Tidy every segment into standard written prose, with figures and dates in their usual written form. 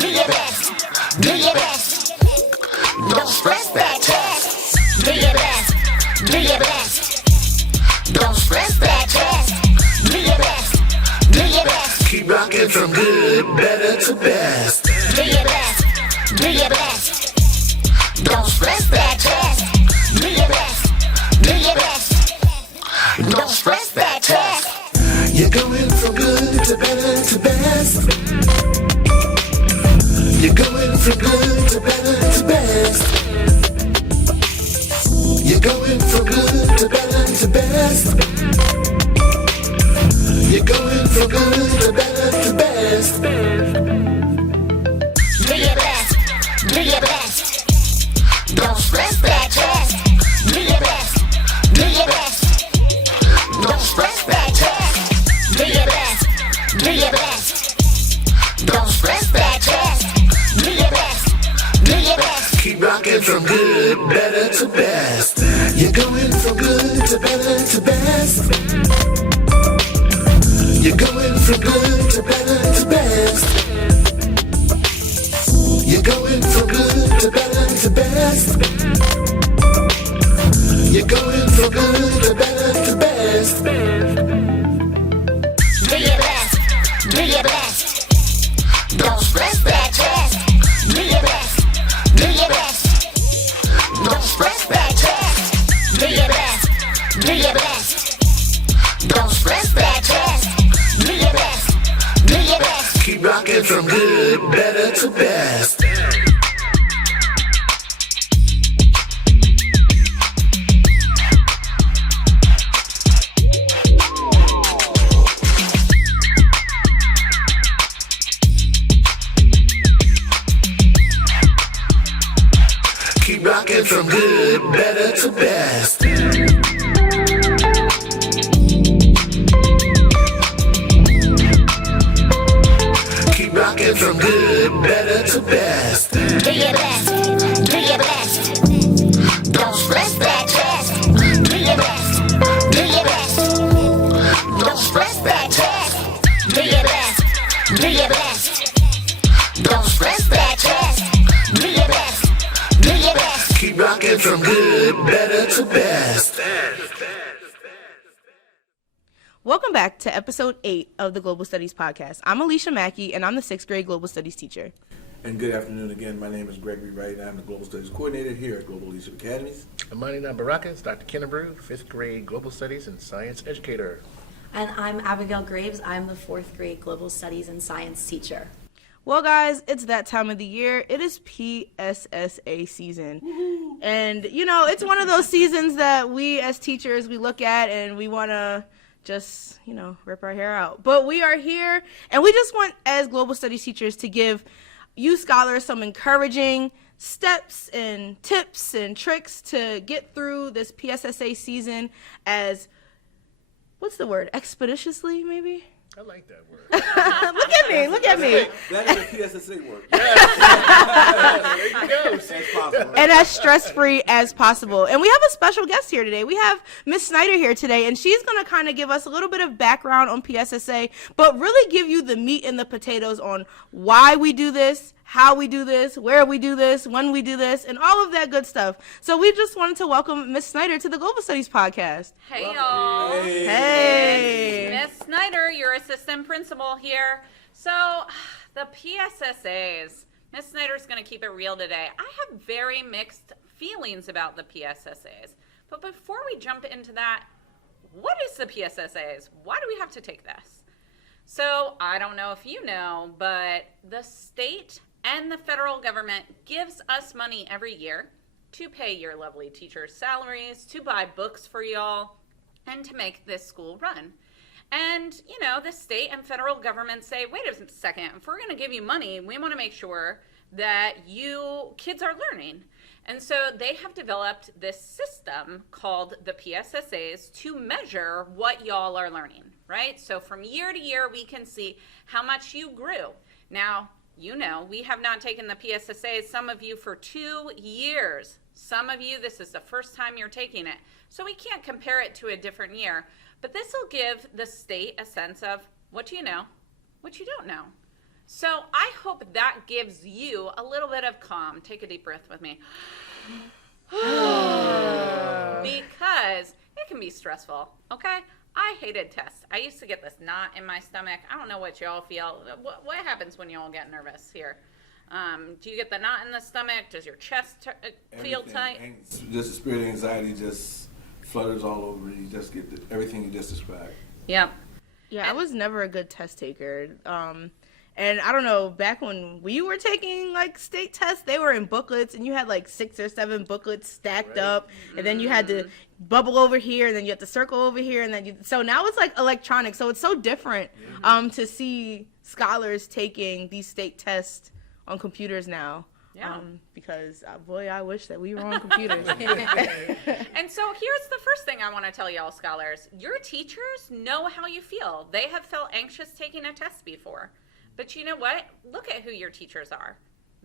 Do your best. Do your best. Don't stress that chest. Do your best. Do your best. Don't stress that chest. Do your best. Do your best. Keep rocking from good, better to best. Do your best. Do your best. Don't stress that chest. Do your best. Do your best. Don't stress that chest. You're going from good to better to best. You're going from good to better to best. You're going from good to better to best. You're going from good to better to best. Do your best. Do your best. Don't stress that chest. Do your best. Do your best. Don't stress that chest. Do your best. Do your best. Don't stress that chest. Do your best. Do your best. Keep rocking from good, better to best. You're going from good to better to best. You're going from good to better to best. You're going from good to better to best. You're going from good to better to best. Do your best. Do your best. Don't stress that chest. Do your best. Do your best. Don't stress that chest. Do your best. Do your best. Don't stress that chest. Do your best. Do your best. Keep rocking from good, better to best. Keep rocking from good, better to best. Keep rocking from good, better to best. Do your best. Do your best. Don't stress that chest. Do your best. Do your best. Don't stress that chest. Do your best. Do your best. Don't stress that chest. Do your best. Do your best. Keep rocking from good, better to best. Welcome back to episode 8 of the Global Studies Podcast. I'm Alicia Mackey, and I'm the 6th grade Global Studies teacher. And good afternoon again. My name is Gregory Wright, and I'm the Global Studies Coordinator here at Global Leadership Academies. And my name is Baraka, Dr. Kennebrew, 5th grade Global Studies and Science educator. And I'm Abigail Graves. I'm the 4th grade Global Studies and Science teacher. Well, guys, it's that time of the year. It is PSSA season. Woo-hoo. And, you know, it's one of those seasons that we as teachers, we look at and we want to just, you know, rip our hair out. But we are here, and we just want, as Global Studies teachers, to give you scholars some encouraging steps and tips and tricks to get through this PSSA season as, what's the word, expeditiously, maybe? I like that word. Look at me, look at me. That is the PSSA work. There you go. As possible. And as stress-free as possible. And we have a special guest here today. We have Miss Snyder here today, and she's going to kind of give us a little bit of background on PSSA, but really give you the meat and the potatoes on why we do this, how we do this, where we do this, when we do this, and all of that good stuff. So we just wanted to welcome Miss Snyder to the Global Studies Podcast. Hey, y'all. Hey. Miss Snyder, your assistant principal here. So, the PSSAs. Miss Snyder's going to keep it real today. I have very mixed feelings about the PSSAs. But before we jump into that, what is the PSSAs? Why do we have to take this? So, I don't know if you know, but the state and the federal government gives us money every year to pay your lovely teachers' salaries, to buy books for y'all, and to make this school run. And, you know, the state and federal government say, wait a second, if we're going to give you money, we want to make sure that you kids are learning. And so they have developed this system called the PSSAs to measure what y'all are learning, right? So from year to year, we can see how much you grew. Now, you know, we have not taken the PSSAs, some of you for 2 years. Some of you, this is the first time you're taking it. So we can't compare it to a different year. But this will give the state a sense of what you know, what you don't know. So I hope that gives you a little bit of calm. Take a deep breath with me. Because it can be stressful, okay? I hated tests. I used to get this knot in my stomach. I don't know what y'all feel. What happens when y'all get nervous here? Do you get the knot in the stomach? Does your chest feel tight? Just the spirit of anxiety just flutters all over you. You just get everything you just described. Yep. Yeah, I was never a good test taker. And I don't know, back when we were taking like state tests, they were in booklets, and you had like 6 or 7 booklets stacked up, and then you had to bubble over here, and then you had to circle over here, and then so now it's like electronic, so it's so different to see scholars taking these state tests on computers now. Yeah. Because boy, I wish that we were on computers. And so here's the first thing I want to tell y'all scholars. Your teachers know how you feel. They have felt anxious taking a test before. But you know what? Look at who your teachers are.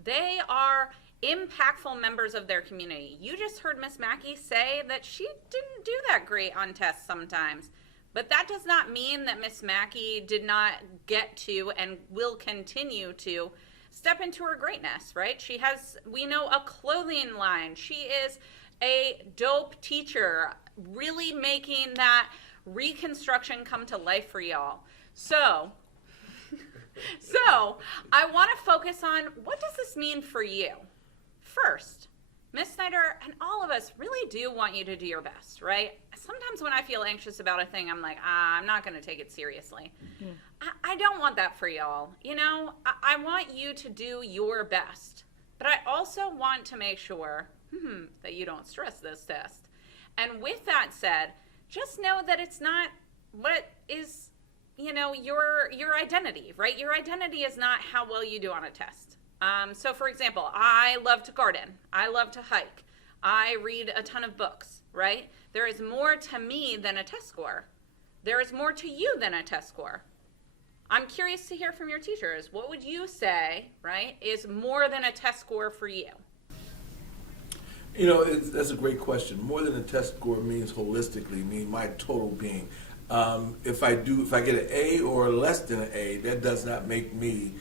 They are impactful members of their community. You just heard Miss Mackey say that she didn't do that great on tests sometimes. But that does not mean that Miss Mackey did not get to and will continue to step into her greatness, right? She has, we know, a clothing line. She is a dope teacher, really making that reconstruction come to life for y'all. So I want to focus on, what does this mean for you? First, Miss Snyder and all of us really do want you to do your best, right? Sometimes when I feel anxious about a thing, I'm like, I'm not going to take it seriously. I don't want that for y'all. You know, I want you to do your best. But I also want to make sure that you don't stress this test. And with that said, just know that it's not what is, you know, your identity, right? Your identity is not how well you do on a test. So for example, I love to garden. I love to hike. I read a ton of books, right? There is more to me than a test score. There is more to you than a test score. I'm curious to hear from your teachers. What would you say, right, is more than a test score for you? You know, that's a great question. More than a test score means holistically, mean my total being. If I get an A or less than an A, that does not make me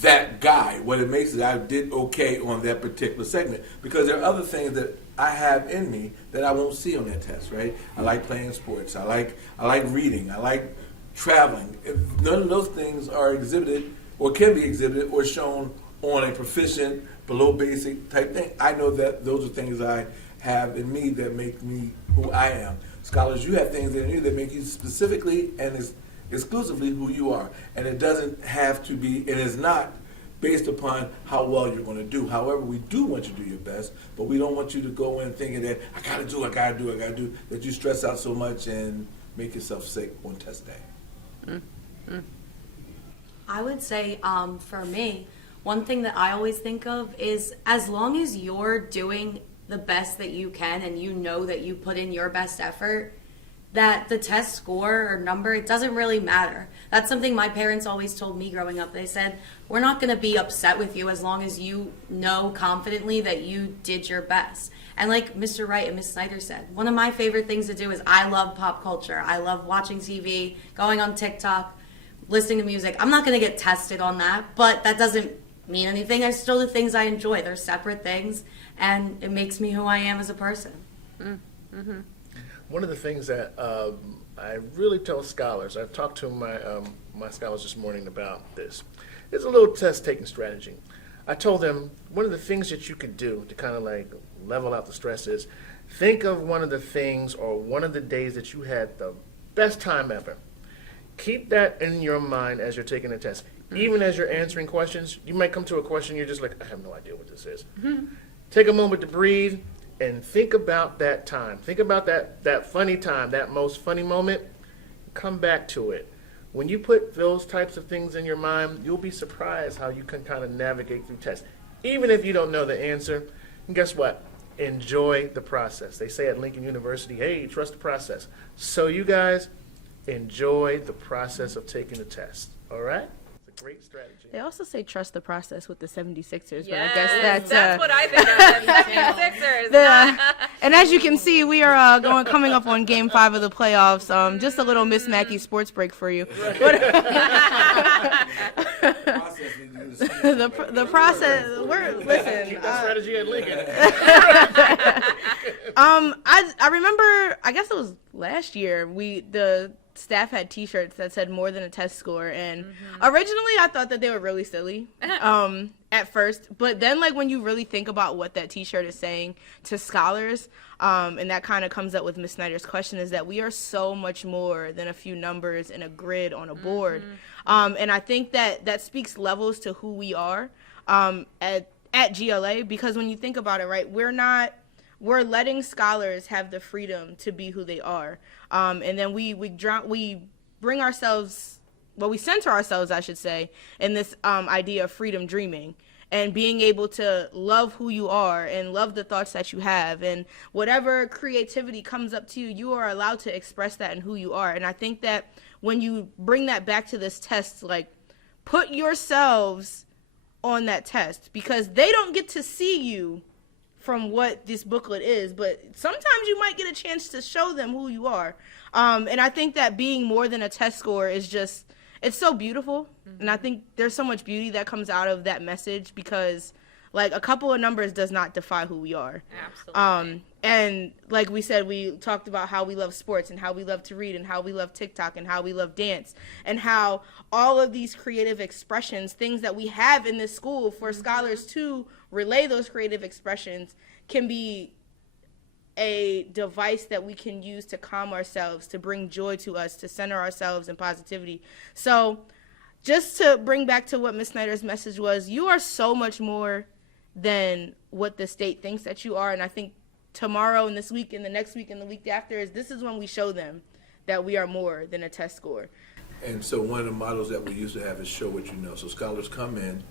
that guy. What it makes is I did okay on that particular segment, because there are other things that I have in me that I won't see on that test, right? I like playing sports. I like reading. I like traveling. If none of those things are exhibited or can be exhibited or shown on a proficient, below basic type thing, I know that those are things I have in me that make me who I am. Scholars, you have things in you that make you specifically and exclusively who you are. And it doesn't have to be, it is not based upon how well you're going to do. However, we do want you to do your best, but we don't want you to go in thinking that I got to do, that you stress out so much and make yourself sick on test day. I would say, for me, one thing that I always think of is, as long as you're doing the best that you can and you know that you put in your best effort, that the test score or number, it doesn't really matter. That's something my parents always told me growing up. They said, we're not going to be upset with you as long as you know confidently that you did your best. And like Mr. Wright and Miss Snyder said, one of my favorite things to do is I love pop culture. I love watching TV, going on TikTok, listening to music. I'm not going to get tested on that, but that doesn't mean anything. I still do things I enjoy. They're separate things, and it makes me who I am as a person. Mm-hmm. One of the things that I really tell scholars, I've talked to my scholars this morning about this, is a little test-taking strategy. I told them one of the things that you could do to kind of like level out the stress is think of one of the things or one of the days that you had the best time ever. Keep that in your mind as you're taking the test. Even as you're answering questions, you might come to a question, you're just like, I have no idea what this is. Take a moment to breathe and think about that time. Think about that funny time, that most funny moment. Come back to it. When you put those types of things in your mind, you'll be surprised how you can kind of navigate through tests. Even if you don't know the answer, and guess what? Enjoy the process. They say at Lincoln University, hey, trust the process. So you guys, enjoy the process of taking the test. All right? It's a great strategy. They also say trust the process with the 76ers, but Yes, I guess that's what I think of the 76ers. And as you can see, we are coming up on Game 5 of the playoffs. Just a little Miss Mackey sports break for you. the process. Listen. Keep that strategy at Lincoln. I remember. I guess it was last year. The staff had T-shirts that said "more than a test score," and originally I thought that they were really silly. At first, but then like when you really think about what that T-shirt is saying to scholars, and that kind of comes up with Ms. Snyder's question, is that we are so much more than a few numbers in a grid on a board, and I think that speaks levels to who we are at GLA, because when you think about it, right, we're letting scholars have the freedom to be who they are, and then we bring ourselves. Well, we center ourselves, I should say, in this idea of freedom dreaming and being able to love who you are and love the thoughts that you have, and whatever creativity comes up to you, you are allowed to express that in who you are. And I think that when you bring that back to this test, like, put yourselves on that test, because they don't get to see you from what this booklet is, but sometimes you might get a chance to show them who you are. And I think that being more than a test score is just, it's so beautiful, and I think there's so much beauty that comes out of that message, because like a couple of numbers does not define who we are. Absolutely. And like we said, we talked about how we love sports and how we love to read and how we love TikTok and how we love dance, and how all of these creative expressions, things that we have in this school for scholars to relay those creative expressions, can be a device that we can use to calm ourselves, to bring joy to us, to center ourselves in positivity. So just to bring back to what Ms. Snyder's message was, you are so much more than what the state thinks that you are. And I think tomorrow and this week and the next week and the week after, this is when we show them that we are more than a test score. And so one of the models that we used to have is show what you know. So scholars come in,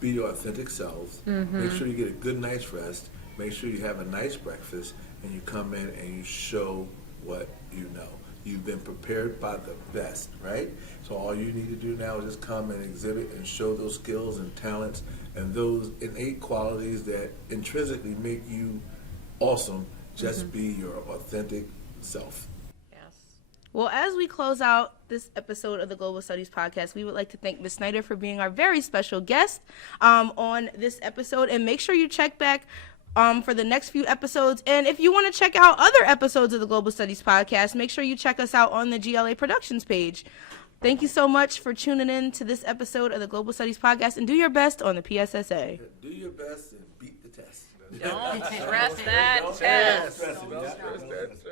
be your authentic selves, make sure you get a good night's rest, make sure you have a nice breakfast, and you come in and you show what you know. You've been prepared by the best, right? So all you need to do now is just come and exhibit and show those skills and talents and those innate qualities that intrinsically make you awesome. Just be your authentic self. Well, as we close out this episode of the Global Studies Podcast, we would like to thank Ms. Snyder for being our very special guest on this episode. And make sure you check back for the next few episodes. And if you want to check out other episodes of the Global Studies Podcast, make sure you check us out on the GLA Productions page. Thank you so much for tuning in to this episode of the Global Studies Podcast, and do your best on the PSSA. Do your best and beat the test. Don't stress that test. Don't stress it.